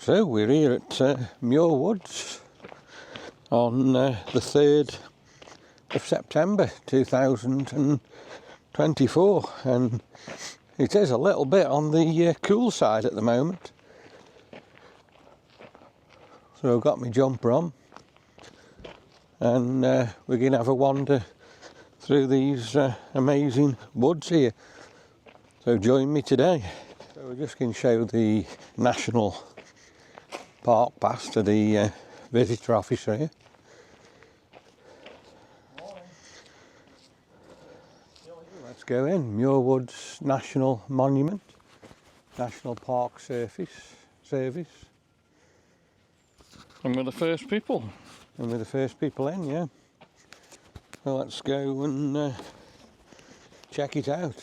So we're here at Muir Woods on the 3rd of September 2024, and it is a little bit on the cool side at the moment. So I've got my jumper on and we're going to have a wander through these amazing woods here. So join me today. So we're just going to show the National Park pass to the visitor officer here. Let's go in. Muir Woods National Monument, National Park Service. And we're the first people. And we're the first people in, yeah. Well, let's go and check it out.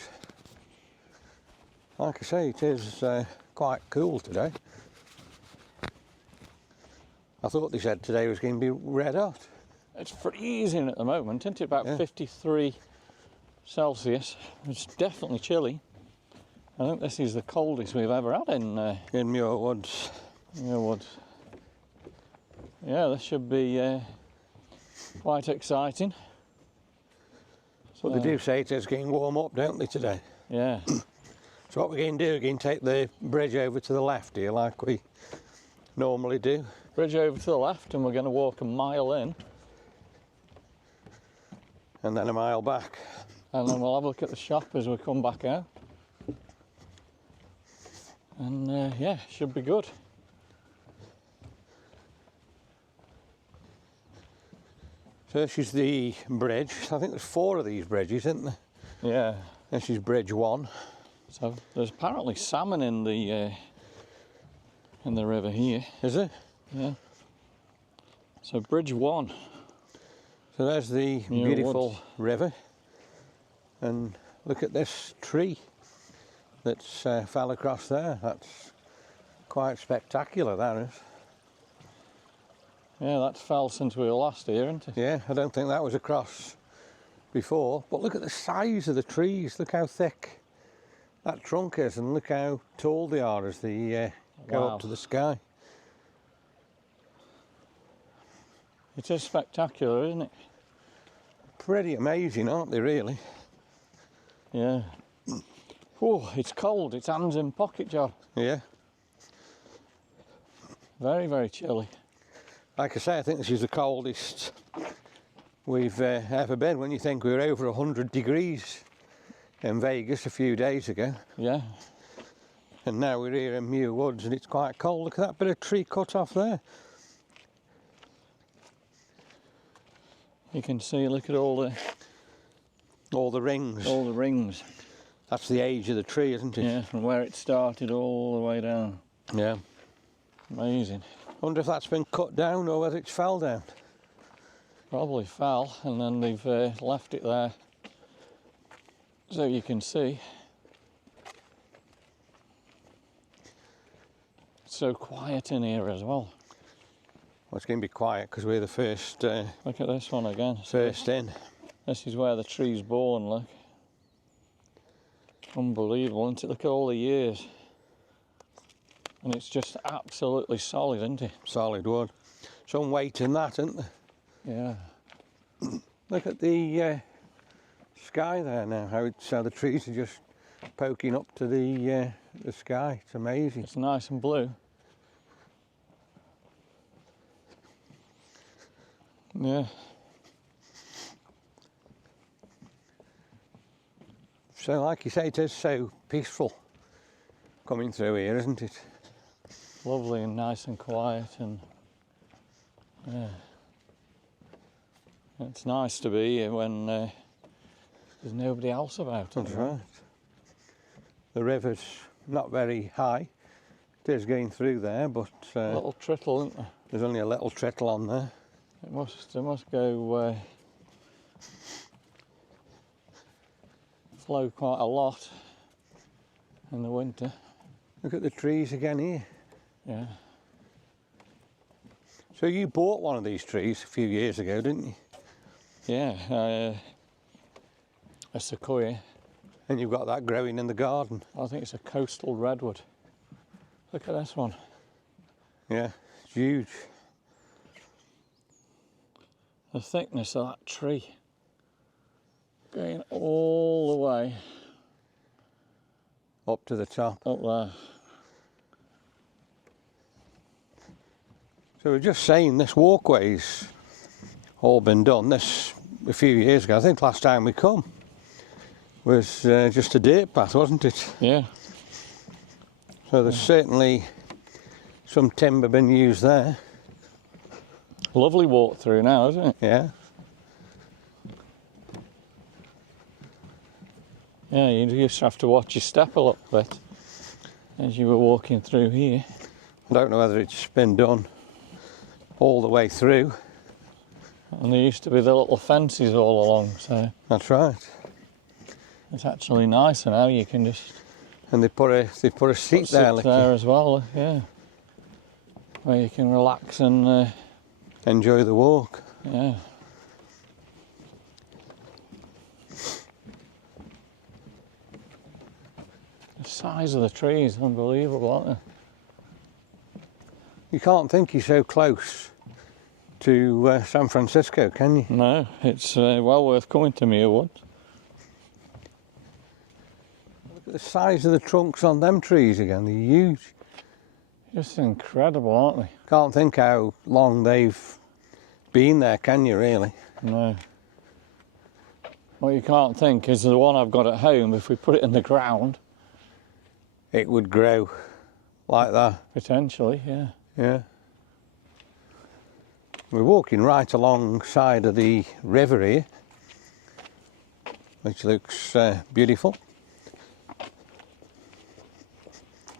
Like I say, it is quite cool today. I thought they said today was going to be red hot. It's freezing at the moment, isn't it? About 53 Celsius. It's definitely chilly. I think this is the coldest we've ever had in Muir Woods. Muir Woods. Yeah, this should be quite exciting. But they do say it is going to warm up, don't they, today? Yeah. So what we're going to do, we're going to take the bridge over to the left here, like we normally do. Bridge over to the left, and we're going to walk a mile in. And then a mile back. And then we'll have a look at the shop as we come back out. And yeah, should be good. So this is the bridge. I think there's 4 of these bridges, isn't there? Yeah. This is bridge 1. So there's apparently salmon in the river here. Is there? Yeah. So bridge 1. So there's the Muir beautiful Woods. river. And look at this tree that's fell across there. That's quite spectacular, that is. Yeah, that's fell since we were last here, isn't it? Yeah, I don't think that was across before. But look at the size of the trees. Look how thick that trunk is, and look how tall they are as they go up to the sky. It is spectacular, isn't it? Pretty amazing, aren't they, really? Yeah. Oh, it's cold. It's hands in pocket job. Yeah. Very, very chilly. Like I say, I think this is the coldest we've ever been. When you think we were over 100 degrees in Vegas a few days ago. Yeah. And now we're here in Muir Woods and it's quite cold. Look at that bit of tree cut off there. You can see, look at all the rings. All the rings. That's the age of the tree, isn't it? Yeah, from where it started all the way down. Yeah. Amazing. I wonder if that's been cut down or whether it's fell down. Probably fell, and then they've left it there so you can see. It's so quiet in here as well. Well, it's going to be quiet because we're the first. Look at this one again. First in. This is where the tree's born, look. Unbelievable, isn't it? Look at all the years. And it's just absolutely solid, isn't it? Solid wood. Some weight in that, isn't there? Yeah. Look at the sky there now, how the trees are just poking up to the sky. It's amazing. It's nice and blue. Yeah. So like you say, it is so peaceful coming through here, isn't it? Lovely and nice and quiet, and yeah. It's nice to be here when there's nobody else about. That's right. The river's not very high. It is going through there, but a little trittle, isn't there? There's only a little trittle on there. It must go flow quite a lot in the winter. Look at the trees again here. Yeah. So you bought one of these trees a few years ago, didn't you? Yeah, a sequoia. And you've got that growing in the garden. I think it's a coastal redwood. Look at this one. Yeah, it's huge. The thickness of that tree. Going all the way Up to the top. up there. So we're just saying this walkway's all been done. This a few years ago. I think last time we come was just a dirt path, wasn't it? Yeah. So there's certainly some timber been used there. Lovely walk through now, isn't it? Yeah. Yeah, you used to have to watch your step a little bit as you were walking through here. I don't know whether it's been done all the way through. And there used to be the little fences all along, so That's right. it's actually nicer now. You can just And they put a seat sit there, like there as well, yeah, where you can relax and enjoy the walk. yeah. The size of the trees, unbelievable, aren't they? You can't think you're so close to San Francisco, can you? No, it's well worth coming to Muir Wood. Look at the size of the trunks on them trees again. They're huge. Just incredible, aren't they? Can't think how long they've been there, can you, really? No. What you can't think is the one I've got at home, if we put it in the ground, It would grow like that. potentially, yeah. Yeah. We're walking right alongside of the river here, which looks beautiful.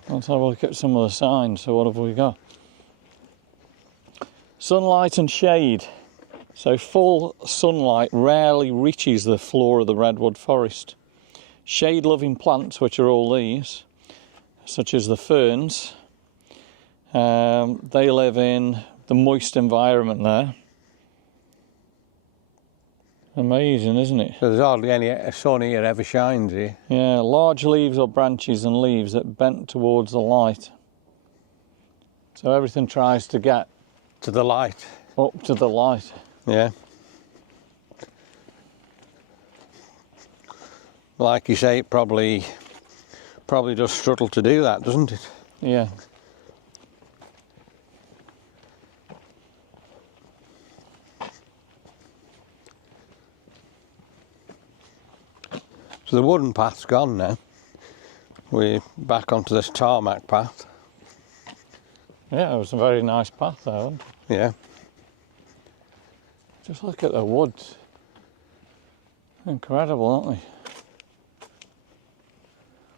Let's have a look at some of the signs. So what have we got? Sunlight and shade. So full sunlight rarely reaches the floor of the redwood forest. Shade-loving plants, which are all these, such as the ferns, they live in the moist environment there. Amazing, isn't it? So there's hardly any sun here ever shines here. Yeah, large leaves or branches and leaves that bent towards the light. So everything tries to get To the light. up to the light. Yeah. Like you say, it probably does struggle to do that, doesn't it? Yeah. So the wooden path's gone now. We're back onto this tarmac path. Yeah, it was a very nice path there, wasn't it? Yeah. Just look at the woods. Incredible, aren't they?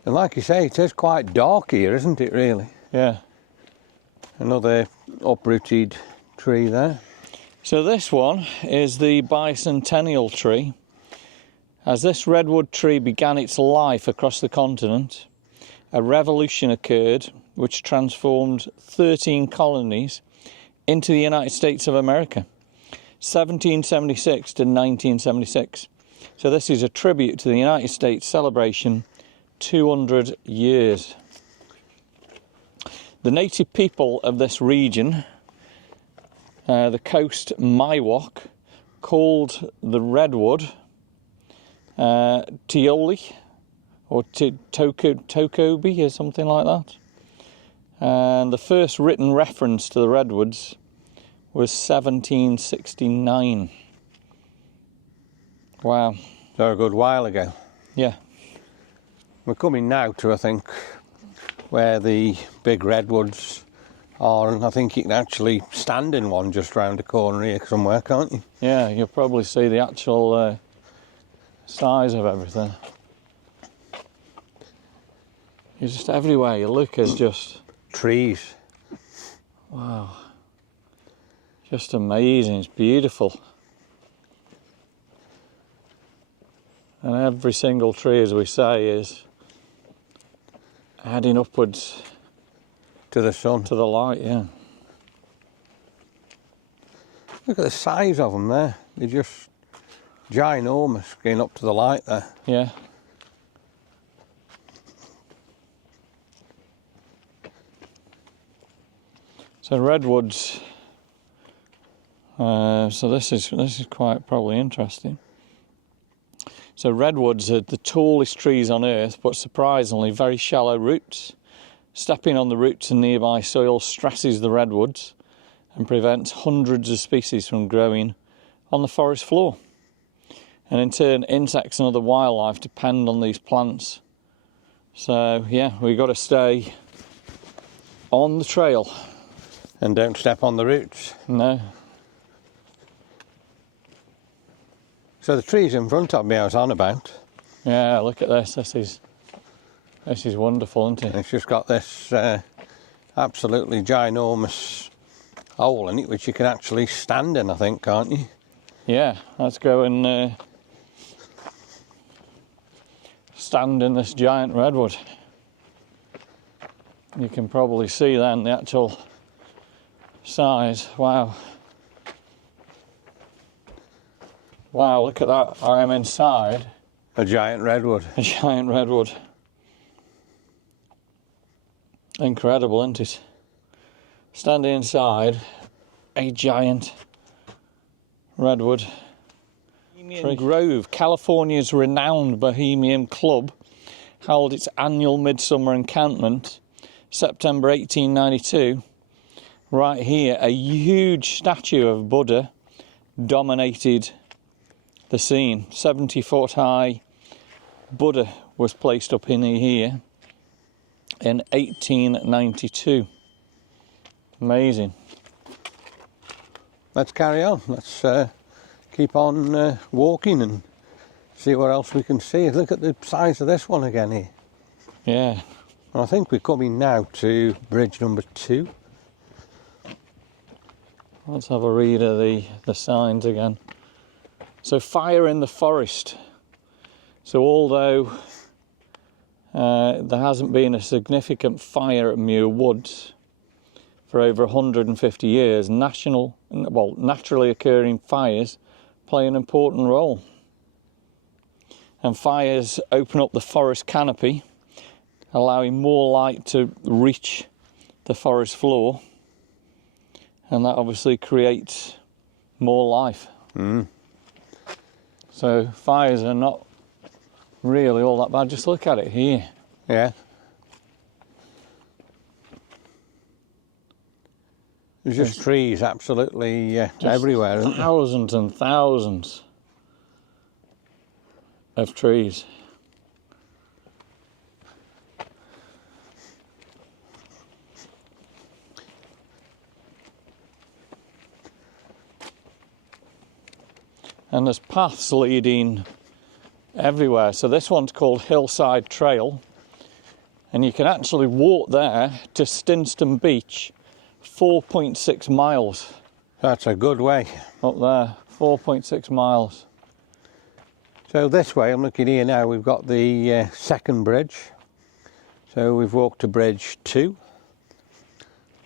And like you say, it is quite dark here, isn't it, really? Yeah. Another uprooted tree there. So this one is the bicentennial tree. As this redwood tree began its life across the continent, a revolution occurred which transformed 13 colonies into the United States of America, 1776 to 1976. So this is a tribute to the United States celebration 200 years. The native people of this region, the coast Miwok, called the redwood Tioli or Tokobi or something like that. And the first written reference to the redwoods was 1769. Wow. So a good while ago. Yeah. We're coming now to, I think, where the big redwoods are, and I think you can actually stand in one just round the corner here somewhere, can't you? Yeah, you'll probably see the actual size of everything. You're just everywhere you look is just, Trees. wow, just amazing. It's beautiful. And every single tree, as we say, is heading upwards To the sun. to the light, yeah. Look at the size of them there. They're just ginormous going up to the light there. Yeah. So redwoods. So this is quite probably interesting. So redwoods are the tallest trees on earth, but surprisingly very shallow roots. Stepping on the roots in nearby soil stresses the redwoods and prevents hundreds of species from growing on the forest floor. And in turn, insects and other wildlife depend on these plants. So yeah, we've got to stay on the trail. And don't step on the roots. No. So the trees in front of me I was on about. Yeah, look at this. This is wonderful, isn't it? It's just got this absolutely ginormous hole in it, which you can actually stand in, I think, can't you? Yeah, let's go and stand in this giant redwood. You can probably see then the actual size. Wow. Wow, look at that. I am inside A giant redwood. a giant redwood. Incredible, isn't it? Standing inside a giant redwood. Bohemian Grove, California's renowned Bohemian club, held its annual midsummer encampment September 1892. Right here, a huge statue of Buddha dominated the scene. 70-foot high Buddha was placed up in here in 1892. Amazing. Let's carry on. Let's keep on walking and see what else we can see. Look at the size of this one again here. Yeah. And I think we're coming now to bridge number 2. Let's have a read of the signs again. So fire in the forest. So although there hasn't been a significant fire at Muir Woods for over 150 years, naturally occurring fires play an important role. And fires open up the forest canopy, allowing more light to reach the forest floor, and that obviously creates more life. So fires are not really all that bad. Just look at it here. Yeah. There's just trees absolutely everywhere, isn't there? Thousands and thousands of trees. And there's paths leading everywhere. So this one's called Hillside Trail, and you can actually walk there to Stinston Beach, 4.6 miles. That's a good way. Up there, 4.6 miles. So this way, I'm looking here now, we've got the second bridge. So we've walked to bridge 2.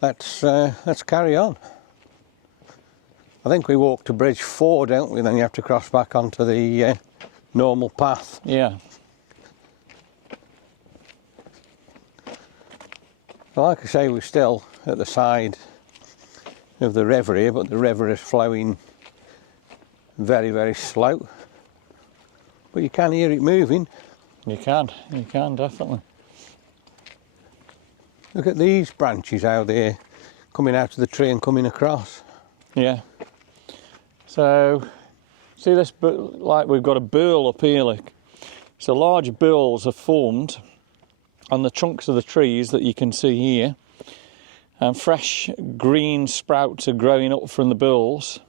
Let's carry on. I think we walk to bridge 4, don't we? Then you have to cross back onto the normal path. Yeah. Well, like I say, we're still at the side of the river here, but the river is flowing very, very slow. But you can hear it moving. You can definitely. Look at these branches out there coming out of the tree and coming across. Yeah. So, see this, like we've got a burl up here, look. So large burls are formed on the trunks of the trees that you can see here. And fresh green sprouts are growing up from the burls.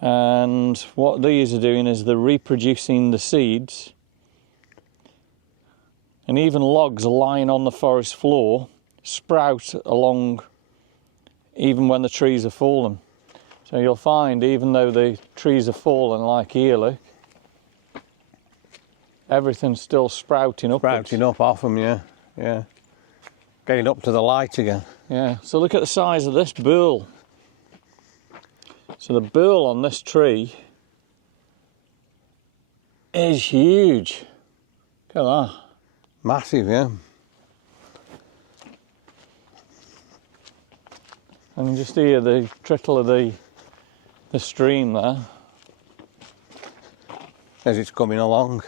And what these are doing is they're reproducing the seeds. And even logs lying on the forest floor sprout along even when the trees are fallen. So you'll find, even though the trees are fallen, like here, look, everything's still sprouting up. Sprouting up off them, yeah. Yeah. Getting up to the light again. Yeah, so look at the size of this burl. So the burl on this tree is huge. Look at that. Massive, yeah. And you just hear the trickle of the stream there. As it's coming along.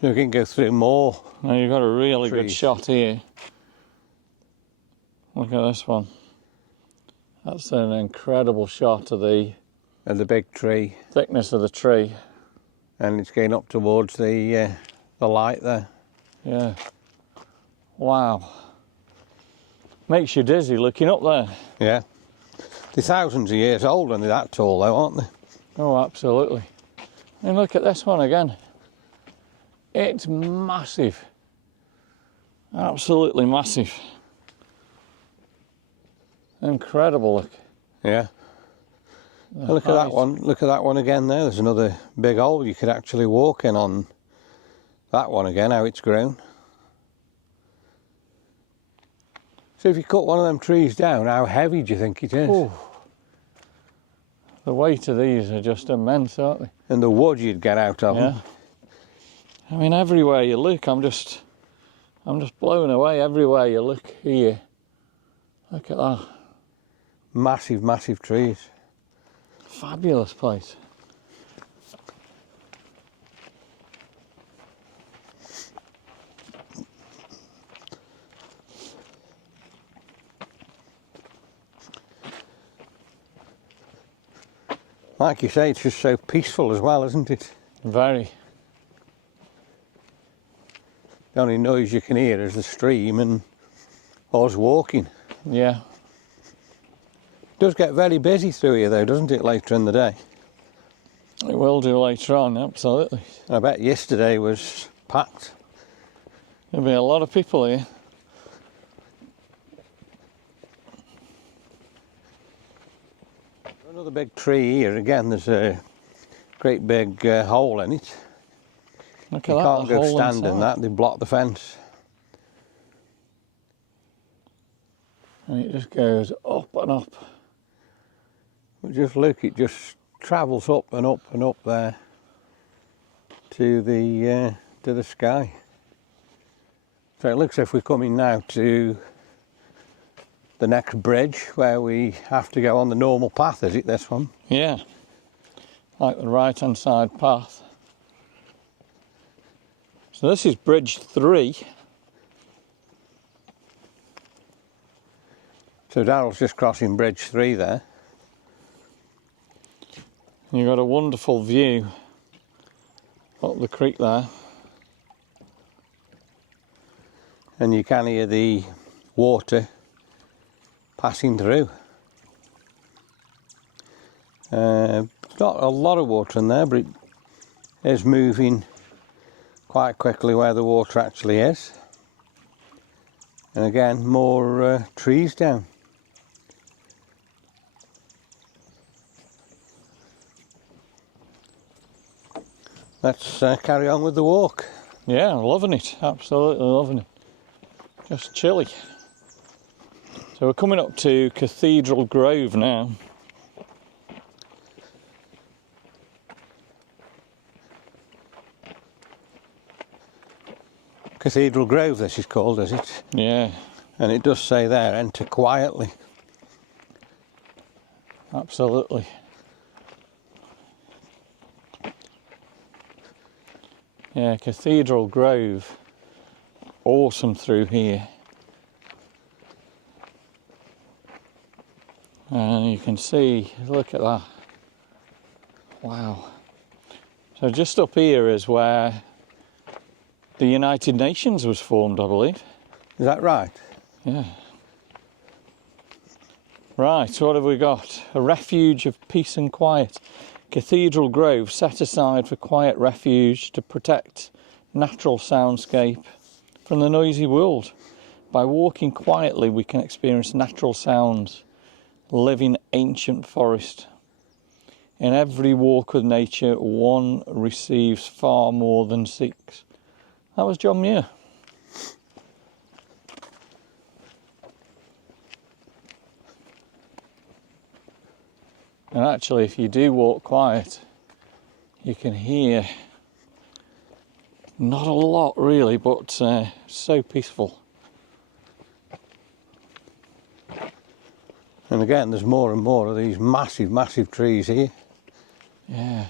We can go through more. Now you've got a really good trees. shot here. Look at this one. That's an incredible shot of the big tree. thickness of the tree. And it's going up towards the light there. Yeah. Wow. Makes you dizzy looking up there. Yeah. They're thousands of years old when they're that tall though, aren't they? Oh, absolutely. And look at this one again. It's massive. Absolutely massive. Incredible look. Yeah. Look at that one. Look at that one again there. There's another big hole you could actually walk in on that one again, how it's grown. So if you cut one of them trees down, how heavy do you think it is? Ooh. The weight of these are just immense, aren't they? And the wood you'd get out of them. I mean, everywhere you look, I'm just blown away. Everywhere you look here. Look at that. Massive, massive trees. Fabulous place. Like you say, it's just so peaceful as well, isn't it? Very. The only noise you can hear is the stream and us walking. Yeah. It does get very busy through here though, doesn't it, later in the day? It will do later on, absolutely. I bet yesterday was packed. There'll be a lot of people here. Another big tree here. Again, there's a great big hole in it. Look You at that. can't the go hole stand in inside. that, they block the fence. And it just goes up and up. But just look, it just travels up and up and up there to the sky. So it looks as if we're coming now to the next bridge where we have to go on the normal path, is it, this one? Yeah. Like the right hand side path. So this is bridge 3. So Daryl's just crossing bridge 3 there. You've got a wonderful view up the creek there. And you can hear the water passing through. Not a lot of water in there, but it is moving quite quickly where the water actually is. And again, more trees down. Let's carry on with the walk. Yeah, loving it. Absolutely loving it. Just chilly. So we're coming up to Cathedral Grove now. Cathedral Grove, this is called, is it? Yeah, And it does say there, enter quietly. absolutely. Yeah, Cathedral Grove. Awesome through here. And you can see, look at that. Wow. So just up here is where the United Nations was formed, I believe. Is that right? Yeah. Right, so what have we got? A refuge of peace and quiet. Cathedral Grove set aside for quiet refuge to protect natural soundscape from the noisy world. By walking quietly, we can experience natural sounds, live in ancient forest. In every walk with nature, one receives far more than seeks. That was John Muir. And actually, if you do walk quiet, you can hear not a lot really, but so peaceful. And again, there's more and more of these massive, massive trees here. Yeah.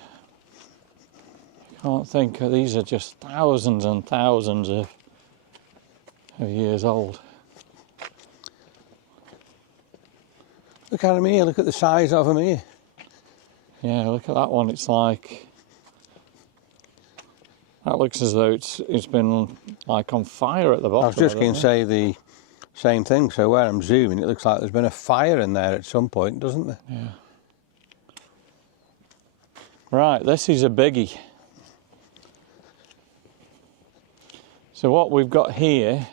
Can't think, these are just thousands and thousands of years old. Look at them here, look at the size of them here. Yeah, look at that one, it's like, that looks as though it's been like on fire at the bottom. I was just going to say the same thing, so where I'm zooming it looks like there's been a fire in there at some point, doesn't there? Yeah. Right, this is a biggie. So what we've got here,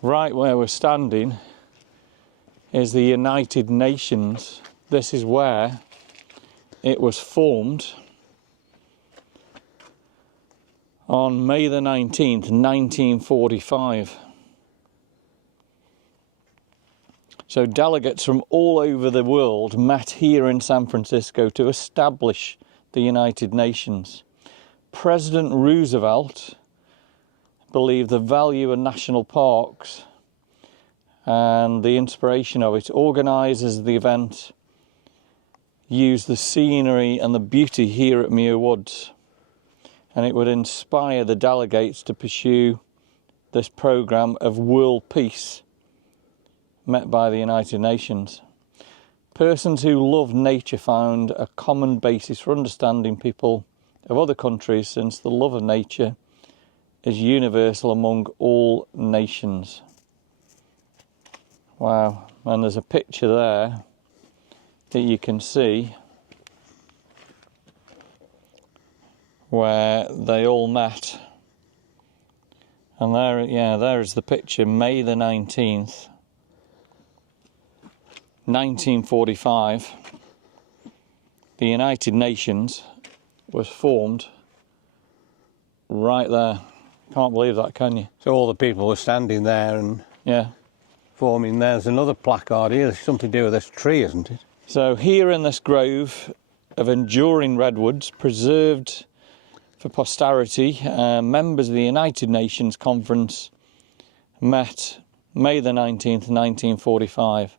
right where we're standing, is the United Nations. This is where it was formed on May the 19th, 1945. So delegates from all over the world met here in San Francisco to establish the United Nations. President Roosevelt believed the value of national parks and the inspiration of it. Organisers of the event used the scenery and the beauty here at Muir Woods, and it would inspire the delegates to pursue this programme of world peace met by the United Nations. Persons who love nature found a common basis for understanding people of other countries, since the love of nature is universal among all nations. Wow, and there's a picture there that you can see where they all met. And there, yeah, there is the picture, May the 19th, 1945. The United Nations was formed right there. Can't believe that, can you? So all the people were standing there and Yeah. forming. There's another placard here, there's something to do with this tree, isn't it? So here in this grove of enduring redwoods, preserved for posterity, members of the United Nations Conference met May the 19th, 1945,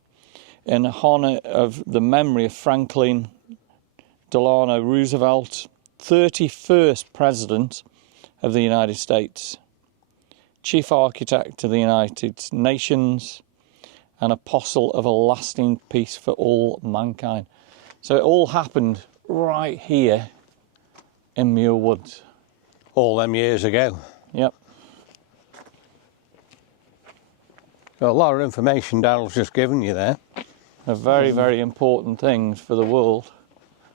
in honour of the memory of Franklin Delano Roosevelt, 31st President of the United States, Chief Architect of the United Nations, and Apostle of a lasting peace for all mankind. So it all happened right here in Muir Woods. All them years ago. Yep. So a lot of information Daryl's just given you there. A very, very important things for the world.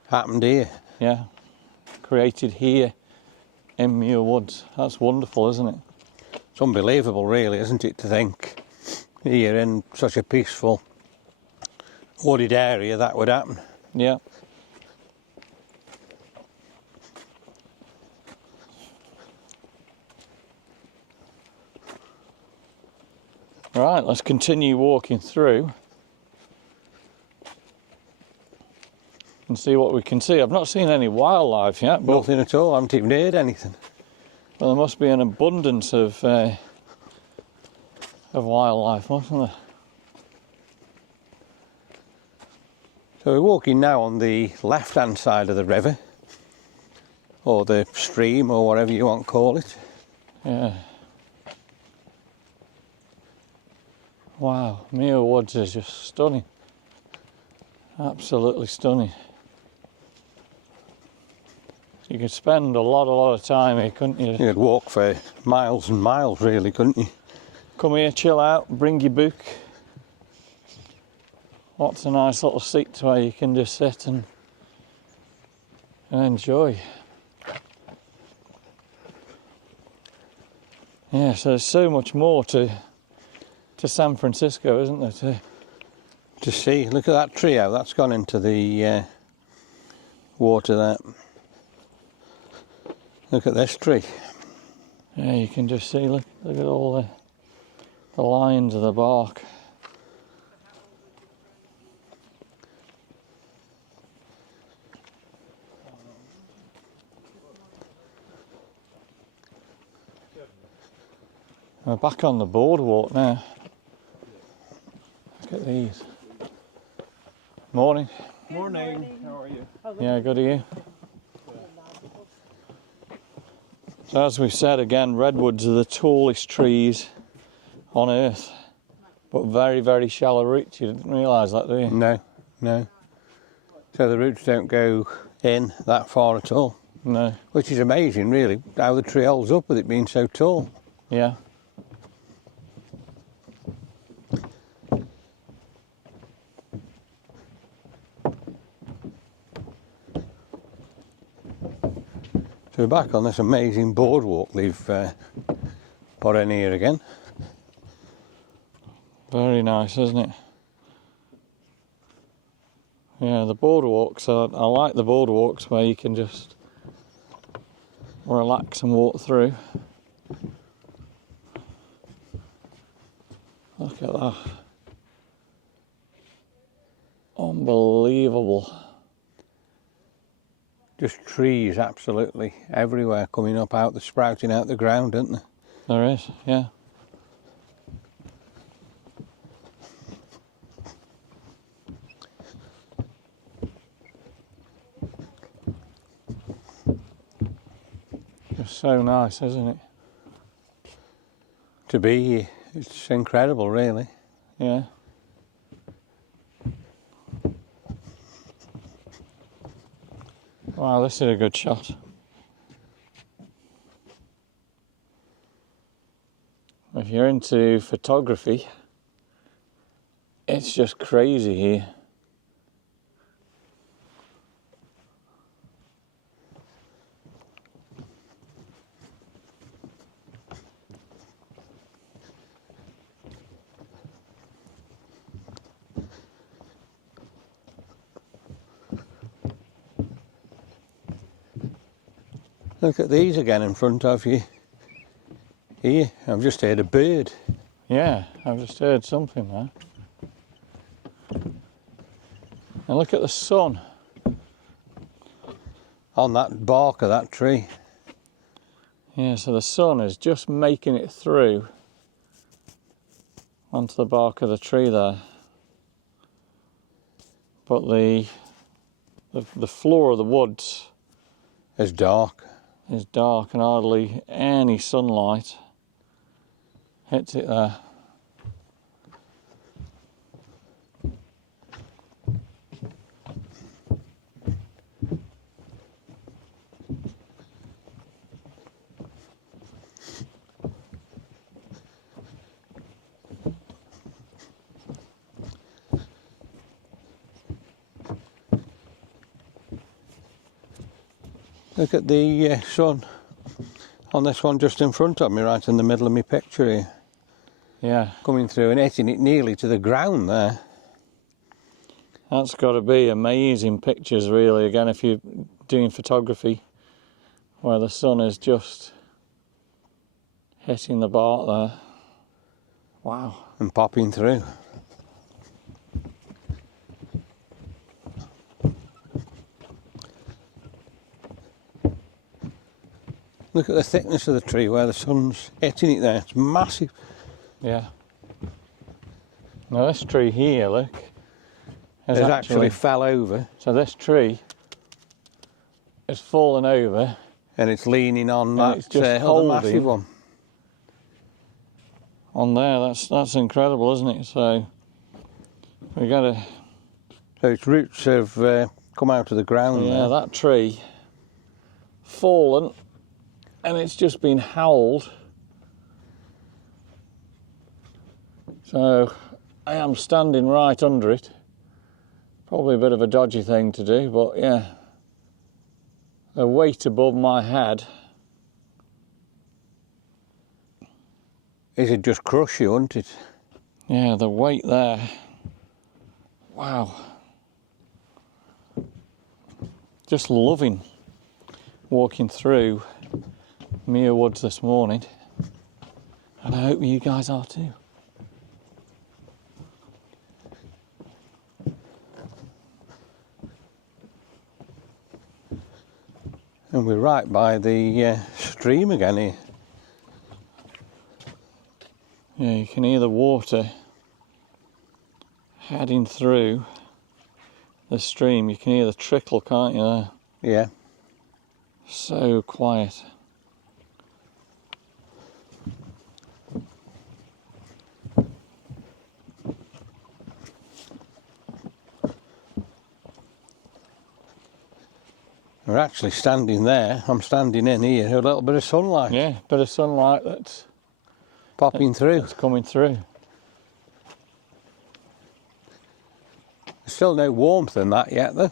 Happened here. Yeah. Created here in Muir Woods. That's wonderful, isn't it? It's unbelievable really, isn't it, to think here in such a peaceful wooded area that would happen. Yeah. Right, let's continue walking through and see what we can see. I've not seen any wildlife yet, but Nothing at all, I haven't even heard anything. well, there must be an abundance of wildlife, mustn't there? So we're walking now on the left hand side of the river, or the stream, or whatever you want to call it. Yeah. Wow, Muir Woods is just stunning. Absolutely stunning. You could spend a lot of time here, couldn't you? You could walk for miles and miles really, couldn't you? Come here, chill out, bring your book. What's a nice little seat where you can just sit and enjoy. Yeah, so there's so much more to San Francisco, isn't there? To see, look at that trio, that's gone into the water there. Look at this tree. Yeah, you can just see, look at all the lines of the bark. We're back on the boardwalk now. Look at these. Morning. Morning. How are you? Yeah, good, are you? So as we've said again, redwoods are the tallest trees on earth, but very, very shallow roots. You didn't realise that, do you? No, no. So the roots don't go in that far at all. No. Which is amazing, really, how the tree holds up with it being so tall. Yeah. So we're back on this amazing boardwalk they've put in here again. Very nice, isn't it? Yeah, the boardwalks, I like the boardwalks where you can just relax and walk through. Look at that. Unbelievable. Just trees absolutely everywhere coming up sprouting out the ground, aren't there? There is, yeah. Just so nice, isn't it? To be here, it's incredible, really. Yeah. Wow, this is a good shot. If you're into photography, it's just crazy here. Look at these again in front of you. Here, I've just heard a bird. Yeah, I've just heard something there. And look at the sun. On that bark of that tree. Yeah, so the sun is just making it through onto the bark of the tree there. But the floor of the woods It's dark. is dark and hardly any sunlight hits it there. Look at the sun on this one just in front of me, right in the middle of my picture here. Yeah, Coming through and hitting it nearly to the ground there. that's got to be amazing pictures, really. Again, if you're doing photography, where the sun is just hitting the bark there. Wow. And popping through. Look at the thickness of the tree where the sun's hitting it there. It's massive. Yeah. Now this tree here, look, has It actually fell over so this tree has fallen over. and it's leaning on And that it's just other holding. massive one. On there, that's incredible, isn't it? So we got to, So its roots have come out of the ground yeah, there. that tree fallen, and it's just been howled. So I am standing right under it. Probably a bit of a dodgy thing to do, but yeah, the weight above my head. It'd just crush you, wouldn't it? Yeah, the weight there. Wow. Just loving walking through Muir Woods this morning. And I hope you guys are too. And we're right by the stream again here. Yeah, you can hear the water heading through the stream. You can hear the trickle, can't you, there? Yeah. So quiet. We're actually standing there. I'm standing in here. A little bit of sunlight Yeah, bit of sunlight that's popping through. that's coming through. There's still no warmth in that yet, though.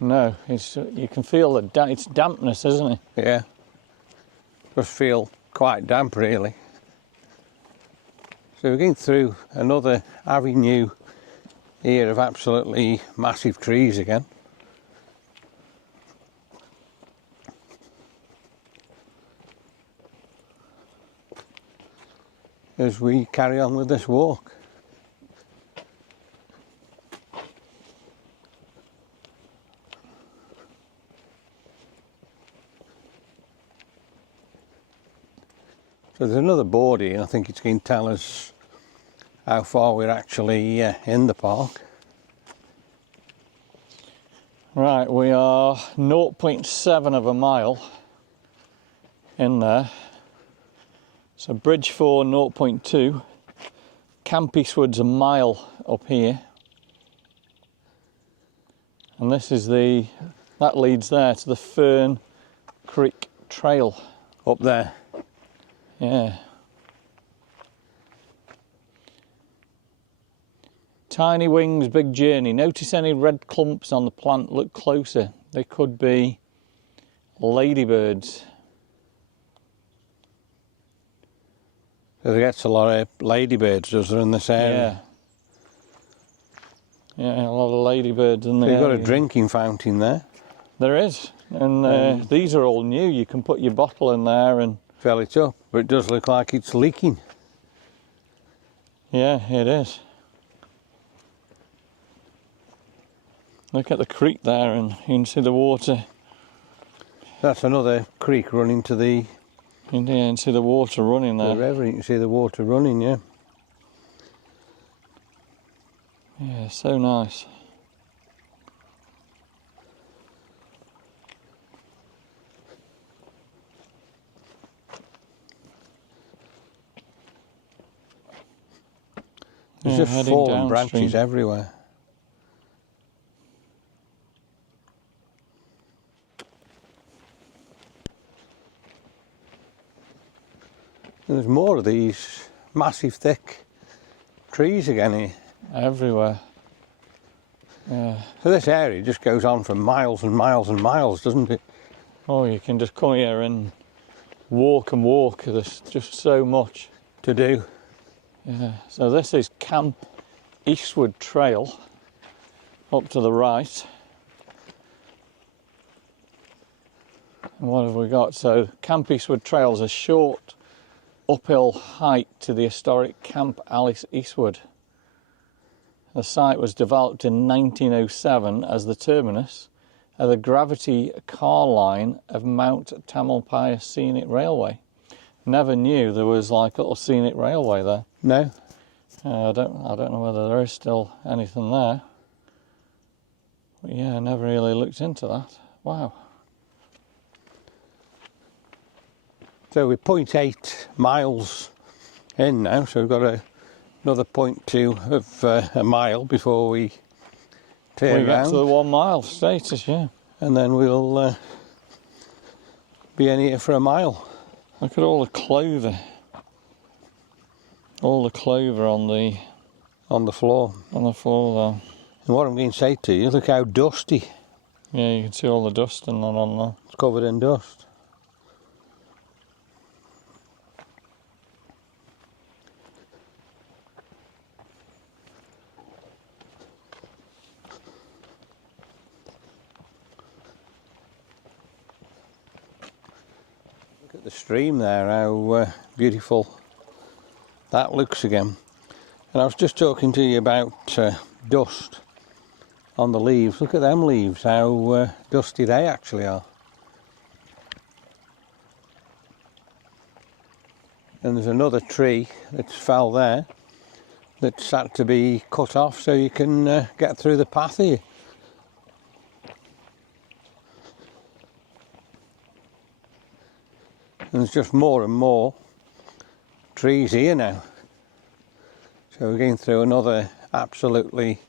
No, it's you can feel the it's dampness, isn't it? Yeah. Just feel quite damp, really. So we're going through another avenue here of absolutely massive trees again. As we carry on with this walk. So there's another board here. I think it's going to tell us how far we're actually in the park. Right, we are 0.7 of a mile in there. So Bridge 4, 0.2. Camp Eastwood's a mile up here. And this is that leads there to the Fern Creek Trail. Up there. Yeah. Tiny wings, big journey. Notice any red clumps on the plant. Look closer. They could be ladybirds. So there gets a lot of ladybirds, does there, in this area? Yeah. Yeah, a lot of ladybirds in there. So you've got a drinking fountain there. There is. And these are all new. You can put your bottle in there and Fill it up, but it does look like it's leaking. yeah, it is. Look at the creek there and you can see the water. That's another creek running to the You can see the water running there. river. You can see the water running, yeah. Yeah, so nice. There's Yeah, just heading fallen downstream. branches everywhere. And there's more of these massive, thick trees again here. Everywhere. Yeah. So this area just goes on for miles and miles and miles, doesn't it? Oh, you can just come here and walk and walk. There's just so much. To do. Yeah. So this is Camp Eastwood Trail up to the right. And what have we got? So Camp Eastwood Trail is a short uphill hike to the historic Camp Alice Eastwood. The site was developed in 1907 as the terminus of the gravity car line of Mount Tamalpais Scenic Railway. Never knew there was like a little scenic railway there. No? I don't know whether there is still anything there. But yeah, I never really looked into that. Wow. So we're 0.8 miles in now, so we've got another 0.2 of a mile before we turn We get around. to the 1 mile status, yeah. And then we'll be in here for a mile. Look at all the clover. All the clover on the floor. floor there. And what I'm going to say to you, look how dusty. Yeah, you can see all the dust and that on there. It's covered in dust. Look at the stream there, how beautiful that looks again. And I was just talking to you about dust on the leaves. Look at them leaves, how dusty they actually are. and there's another tree that's fell there that's had to be cut off so you can get through the path here. And there's just more and more trees here now. So we're going through another absolutely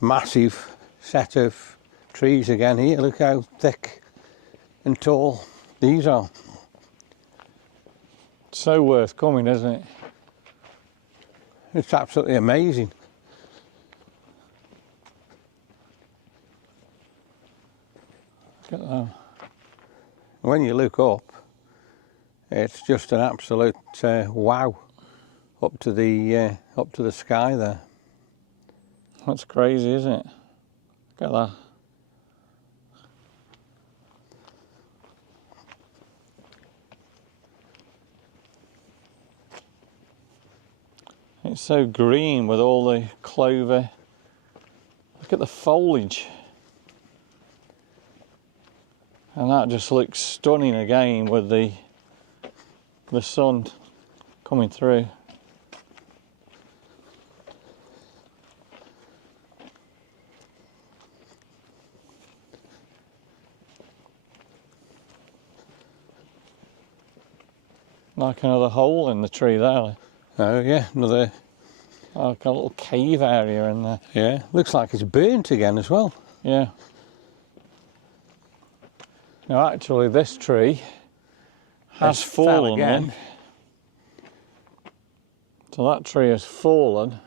massive set of trees again here. Look how thick and tall these are. So worth coming, isn't it? It's absolutely amazing. Look at that. When you look up, it's just an absolute wow up to the sky there. That's crazy, isn't it? Look at that. It's so green with all the clover. Look at the foliage. And that just looks stunning again with the sun coming through. Like another hole in the tree there. Oh yeah, another. Like a little cave area in there. Yeah, looks like it's burnt again as well. Yeah. Now actually this tree has fallen again. then. So that tree has fallen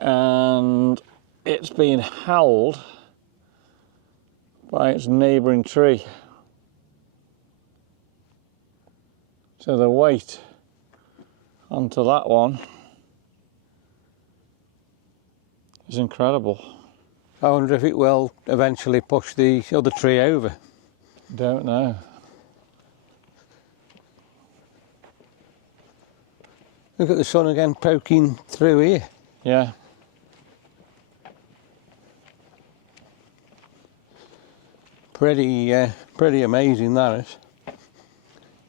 and it's been held by its neighbouring tree. So the weight onto that one is incredible. I wonder if it will eventually push the other tree over. Don't know. Look at the sun again poking through here. Yeah. Pretty amazing that is.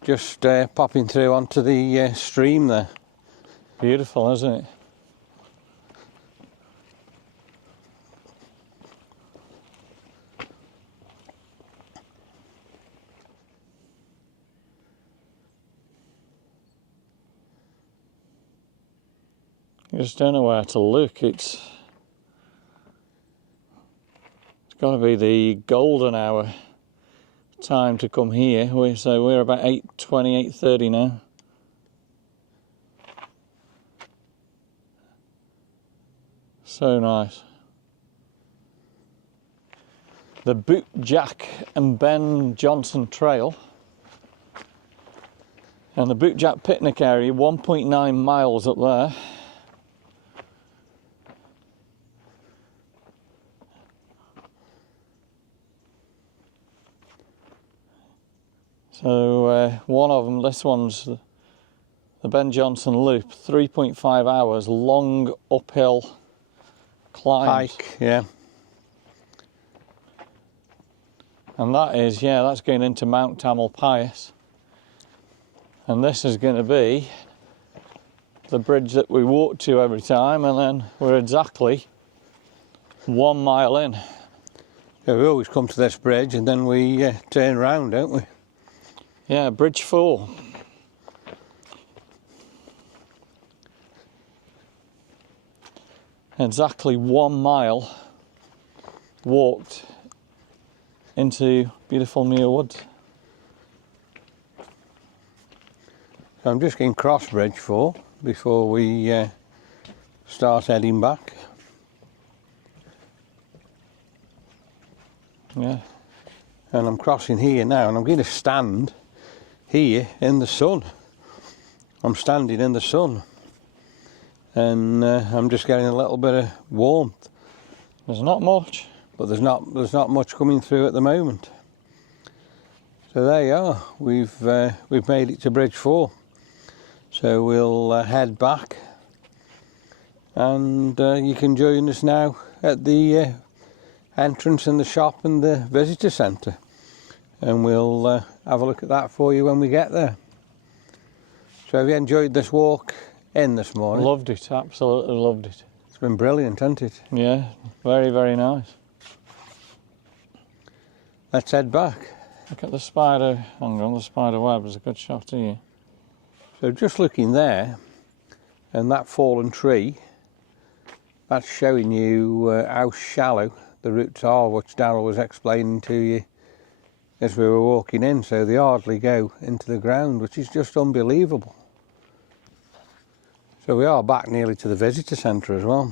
Just popping through onto the stream there. Beautiful, isn't it? You just don't know where to look. It's got to be the golden hour time to come here. So we're about 8:20, 8:30 now. So nice. The Boot Jack and Ben Johnson Trail. And the Boot Jack picnic area, 1.9 miles up there. So one of them, this one's the Ben Johnson Loop, 3.5 hours, long uphill climbs. Hike, yeah. And that is, yeah, that's going into Mount Tamalpais. And this is going to be the bridge that we walk to every time, and then we're exactly 1 mile in. Yeah, we always come to this bridge and then we turn around, don't we? Yeah, bridge 4. Exactly 1 mile walked into beautiful Muir Woods. So I'm just going cross bridge 4 before we start heading back. Yeah. And I'm crossing here now, and I'm going to stand here in the sun. I'm standing in the sun, and I'm just getting a little bit of warmth. There's not much, but there's not much coming through at the moment. So there you are. We've made it to Bridge 4. So we'll head back, and you can join us now at the entrance and the shop and the visitor centre, and we'll have a look at that for you when we get there. So have you enjoyed this walk in this morning? Loved it, absolutely loved it. It's been brilliant, hasn't it? Yeah, very, very nice. Let's head back. Look at the spider, hang on, the spider web is a good shot here. So just looking there, and that fallen tree, that's showing you how shallow the roots are, which Darryl was explaining to you as we were walking in. So they hardly go into the ground, which is just unbelievable. So we are back nearly to the visitor centre as well.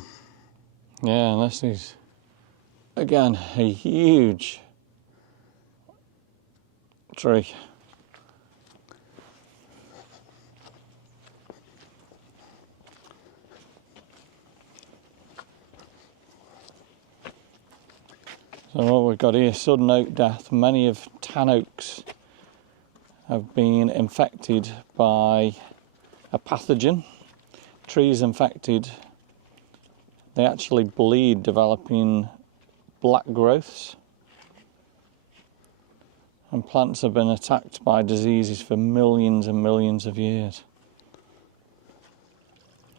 Yeah, and this is, again, a huge tree. So what we've got here, sudden oak death. Many of tan oaks have been infected by a pathogen. Trees infected, they actually bleed, developing black growths. And plants have been attacked by diseases for millions and millions of years.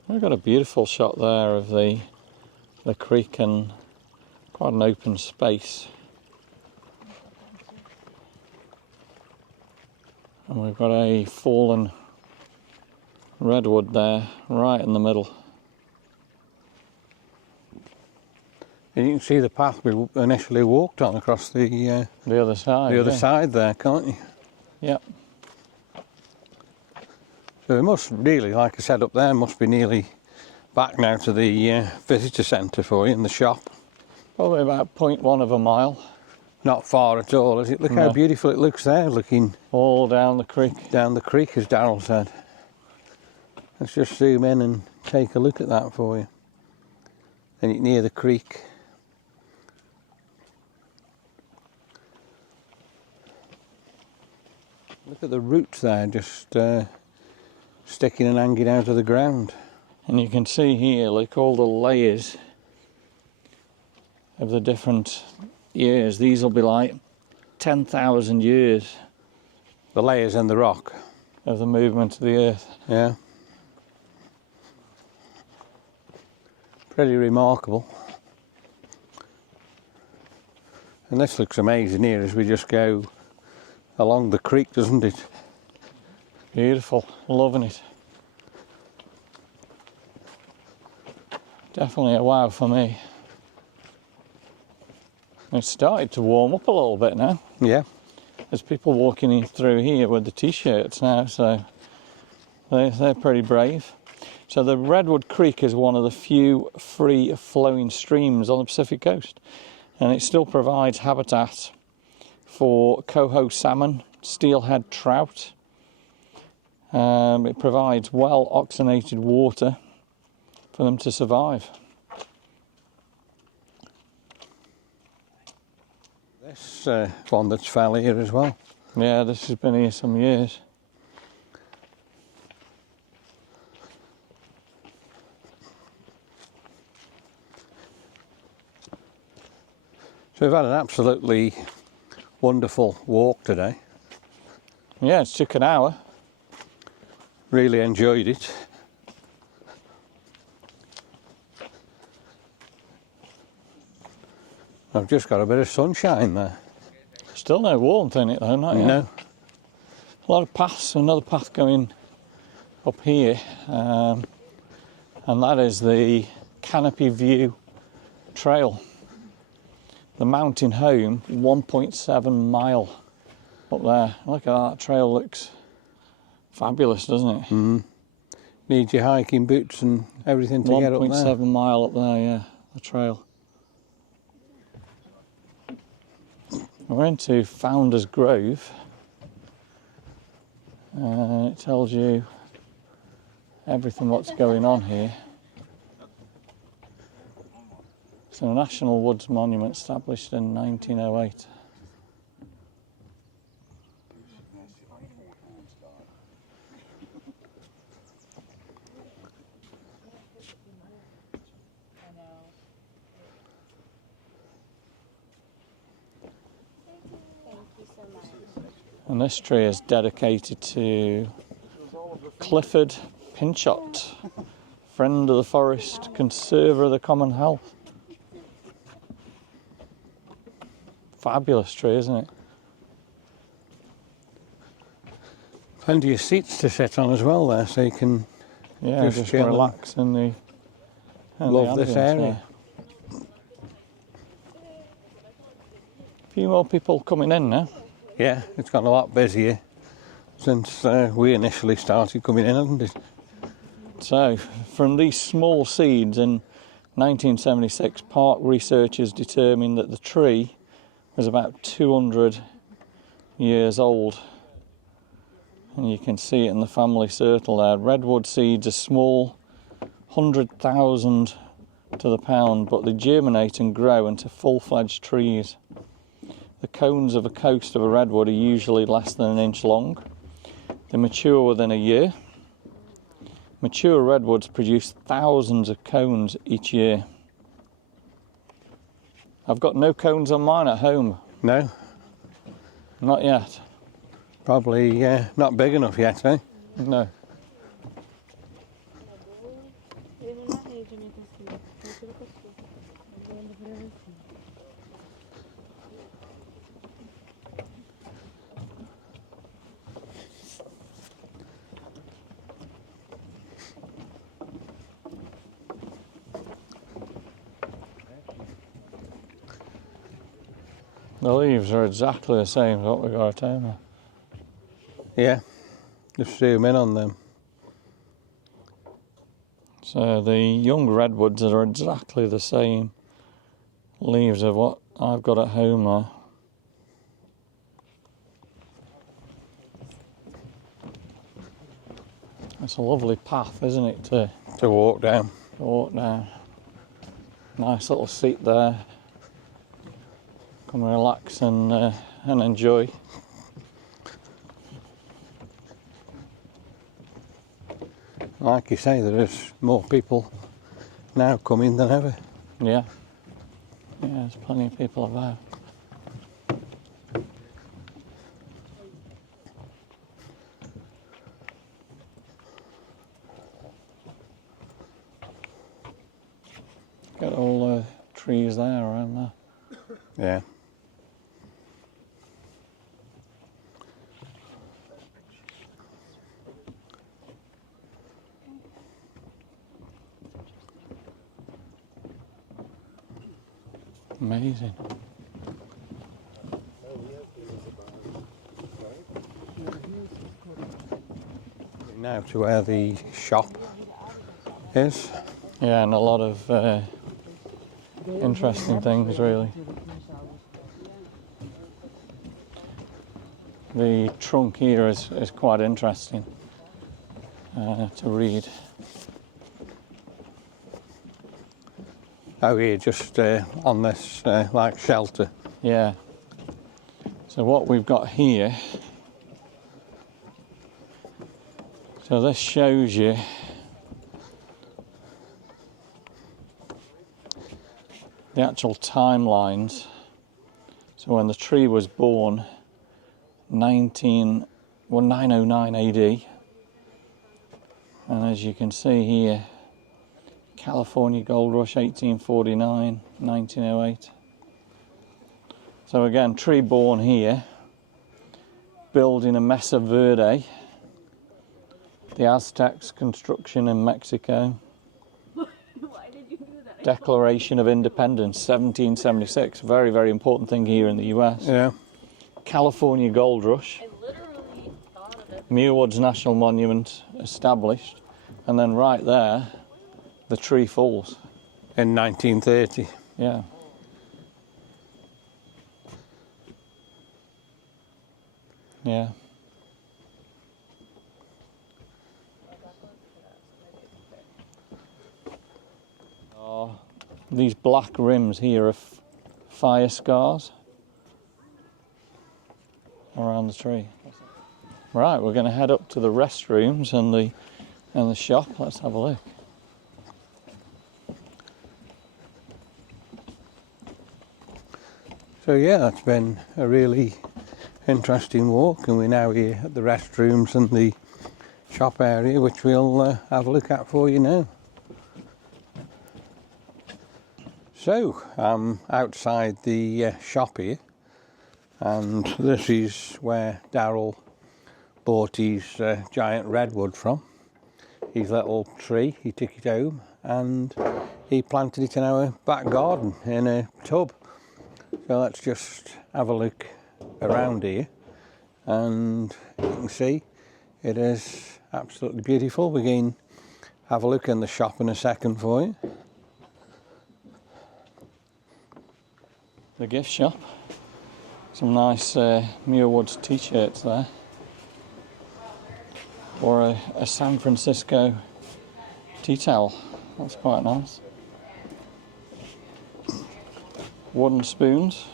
We've got a beautiful shot there of the creek and quite an open space. And we've got a fallen redwood there, right in the middle. And you can see the path we initially walked on across the other side. the other side there, can't you? Yep. So we must really, like I said up there, must be nearly back now to the visitor centre for you in the shop. Probably about 0.1 of a mile. Not far at all, is it? Look how beautiful it looks there, looking all down the creek. Down the creek, as Darryl said. Let's just zoom in and take a look at that for you. And it's near the creek. Look at the roots there, just sticking and hanging out of the ground. And you can see here, like all the layers of the different years. These will be like 10,000 years. The layers in the rock. Of the movement of the earth. Yeah. Pretty remarkable. And this looks amazing here as we just go along the creek, doesn't it? Beautiful, loving it. Definitely a wow for me. It's started to warm up a little bit now. Yeah. There's people walking in through here with the t-shirts now, so they're pretty brave. So the Redwood Creek is one of the few free flowing streams on the Pacific coast, and it still provides habitat for coho salmon, steelhead trout. It provides well oxygenated water for them to survive. This one that's fell here as well. Yeah, this has been here some years. So we've had an absolutely wonderful walk today. Yeah, it took an hour. Really enjoyed it. I've just got a bit of sunshine there. Still no warmth in it though, not yet. No. A lot of paths, another path going up here, and that is the Canopy View Trail. The mountain home, 1.7 mile up there. Look at that, trail looks fabulous, doesn't it? Mm. Need your hiking boots and everything to get up there. 1.7 mile up there, yeah, the trail. We're into Founder's Grove, and it tells you everything what's going on here. It's a National Woods Monument established in 1908. And this tree is dedicated to Clifford Pinchot, friend of the forest, conserver of the common health. Fabulous tree, isn't it? Plenty of seats to sit on as well there, so you can just chill relax in the love this area. A few more people coming in now. Yeah, it's got a lot busier since we initially started coming in, hasn't it? So, from these small seeds in 1976, park researchers determined that the tree was about 200 years old. And you can see it in the family circle there. Redwood seeds are small, 100,000 to the pound, but they germinate and grow into full-fledged trees. The cones of a coast of a redwood are usually less than an inch long. They mature within a year. Mature redwoods produce thousands of cones each year. I've got no cones on mine at home. No? Not yet. Probably not big enough yet, eh? No. The leaves are exactly the same as what we got at home. Yeah, just zoom in on them. So the young redwoods are exactly the same leaves of what I've got at home there. It's a lovely path, isn't it, to walk down. Nice little seat there. Come relax and enjoy. Like you say, there's more people now coming than ever. Yeah, there's plenty of people about. Got all the trees there around there. Yeah. Amazing. Now to where the shop is. Yeah, and a lot of interesting things, really. The trunk here is quite interesting to read. Oh, yeah, just on this like shelter. Yeah. So what we've got here, so this shows you the actual timelines. So when the tree was born, 909 AD, and as you can see here, California Gold Rush 1849, 1908. So again, tree born here, building a Mesa Verde, the Aztecs construction in Mexico, Why did you do that? Declaration of Independence 1776, very, very important thing here in the US. Yeah. California Gold Rush, I literally thought of it. Muir Woods National Monument established, and then right there, the tree falls. In 1930. Yeah. Yeah. These black rims here are fire scars around the tree. Right, we're going to head up to the restrooms and the shop. Let's have a look. So yeah, that's been a really interesting walk, and we're now here at the restrooms and the shop area, which we'll have a look at for you now. So I'm outside the shop here, and this is where Darryl bought his giant redwood from. His little tree, he took it home and he planted it in our back garden in a tub. So let's just have a look around here, and you can see it is absolutely beautiful. We're going to have a look in the shop in a second for you. The gift shop. Some nice Muir Woods t-shirts there. Or a San Francisco tea towel. That's quite nice. Wooden spoons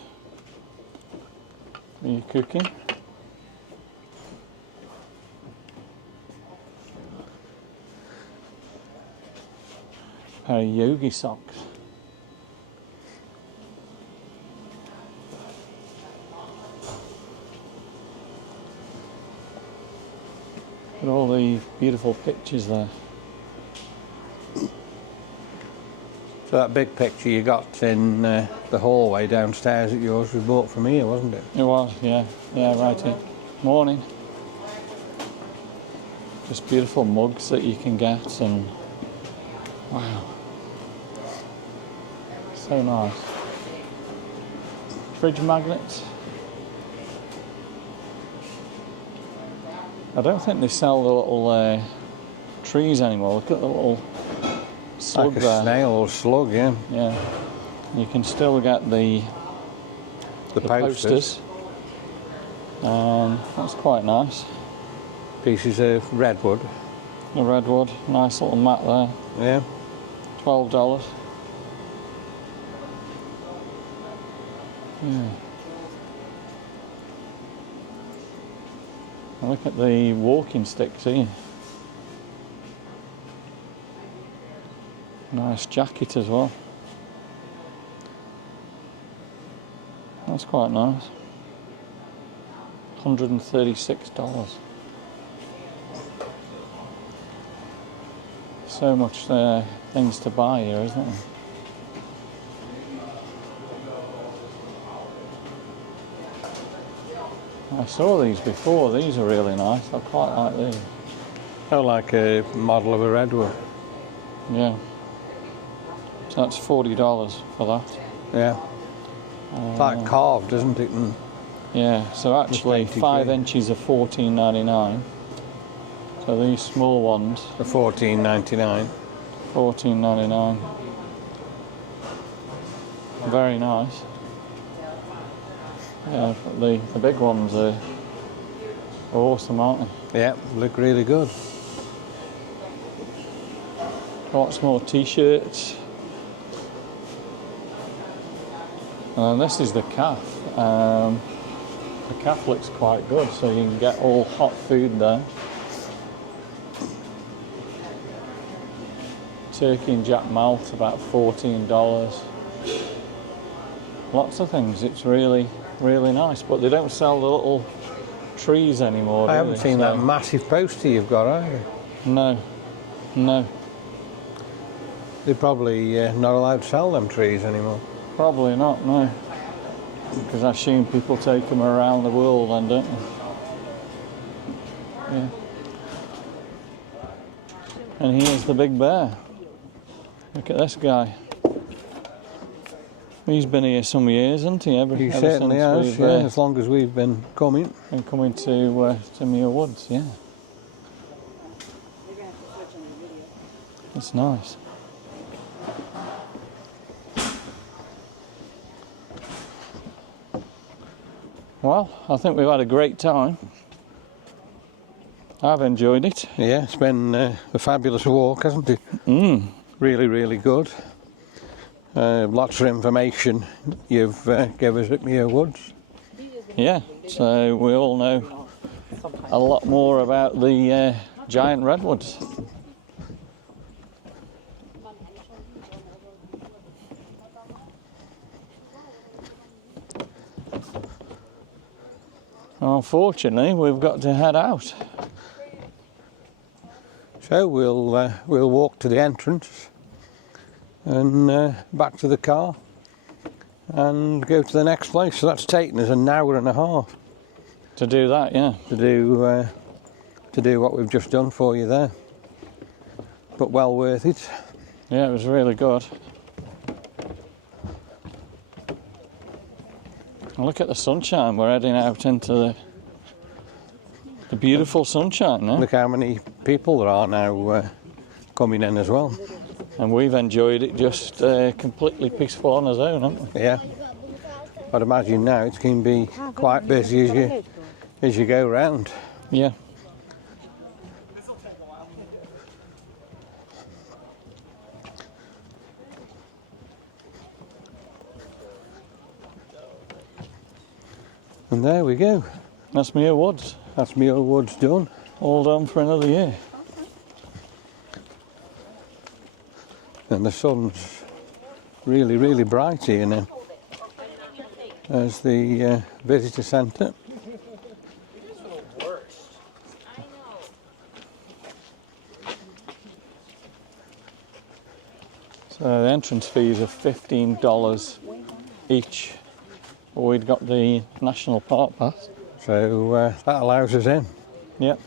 for your cooking. A pair of yogi socks. Look at all the beautiful pictures there. So that big picture you got in the hallway downstairs at yours was bought from here, wasn't it? It was, yeah. Yeah, right here. Morning. Just beautiful mugs that you can get, and wow. So nice. Fridge magnets. I don't think they sell the little trees anymore. Look at the little slug like a there. snail or slug, yeah. Yeah. You can still get the posters. That's quite nice. Pieces of redwood. The redwood, nice little mat there. Yeah. $12. Yeah. And look at the walking sticks here. Nice jacket as well. That's quite nice. $136. So much things to buy here, isn't there? I saw these before. These are really nice. I quite like these. Oh, like a model of a redwood. Yeah. So that's $40 for that. Yeah. It's like carved, isn't it? And yeah, so actually 5 inches are $14.99. So these small ones for $14.99. $14.99. Very nice. Yeah, but the big ones are awesome, aren't they? Yeah, look really good. Lots more t-shirts. And this is the calf. The calf looks quite good, so you can get all hot food there. Turkey and Jack malt, about $14. Lots of things. It's really, really nice. But they don't sell the little trees anymore. I haven't seen that massive poster you've got, have you? No, no. They're probably not allowed to sell them trees anymore. Probably not, no. Because I've seen people take them around the world then, don't they? Yeah. And here's the big bear. Look at this guy. He's been here some years, hasn't he? He certainly has, yeah, as long as we've been coming. Been coming to Muir Woods, yeah. It's nice. Well, I think we've had a great time. I've enjoyed it. Yeah, it's been a fabulous walk, hasn't it? Really, really good. Lots of information you've given us at Muir Woods. Yeah, so we all know a lot more about the giant redwoods. Unfortunately, we've got to head out. So we'll walk to the entrance and back to the car and go to the next place. So that's taken us an hour and a half To do that, yeah. to do what we've just done for you there. But well worth it. Yeah, it was really good. And look at the sunshine. We're heading out into the beautiful sunshine now. Look how many people there are now coming in as well. And we've enjoyed it just completely peaceful on our own, haven't we? Yeah. I'd imagine now it's going to be quite busy as you go round. Yeah. And there we go. That's Muir Woods. That's Muir Woods done. All done for another year. And the sun's really, really bright here now. There's the visitor centre. So the entrance fees are $15 each. But we'd got the National Park Pass. So that allows us in. Yep.